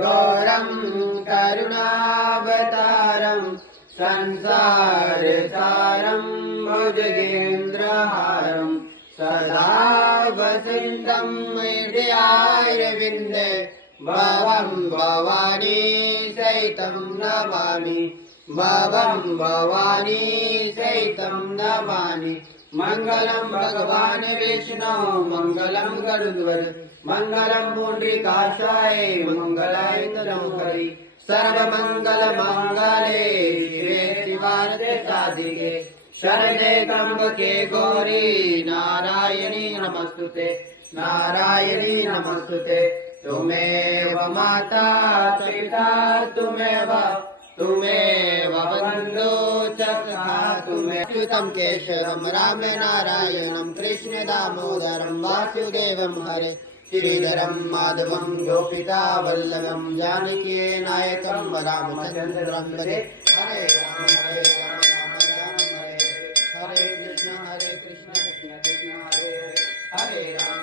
घोरं करुणावतारं संसारसारं भुजगेन्द्रहारं सदा वसन्तं हृदयारविन्दे भवं भवानी सहितं नमामि भवं भवानी सहितं नमामि मंगलम भगवान विष्णु मंगलम गरुड़ध्वज मंगलम पुंडरीकाक्षाय मंगलाय तनोहरि सर्वमंगल मांगल्ये शिवे शिवार्थे साधिके शरणे त्र्यंबके गौरी नारायणी नमस्तुते नारायणी नमस्तुते तुमेव माता पिता तुमेव बन्धु च सखा तुमेव केशवं राम नारायणं कृष्ण दामोदरं वासुदेवं हरे श्रीधरं माधवं गोपिता वल्लभं जानकी नायकं रामचन्द्रं भजे हरे राम राम राम हरे हरे कृष्ण कृष्ण कृष्ण हरे हरे हरे राम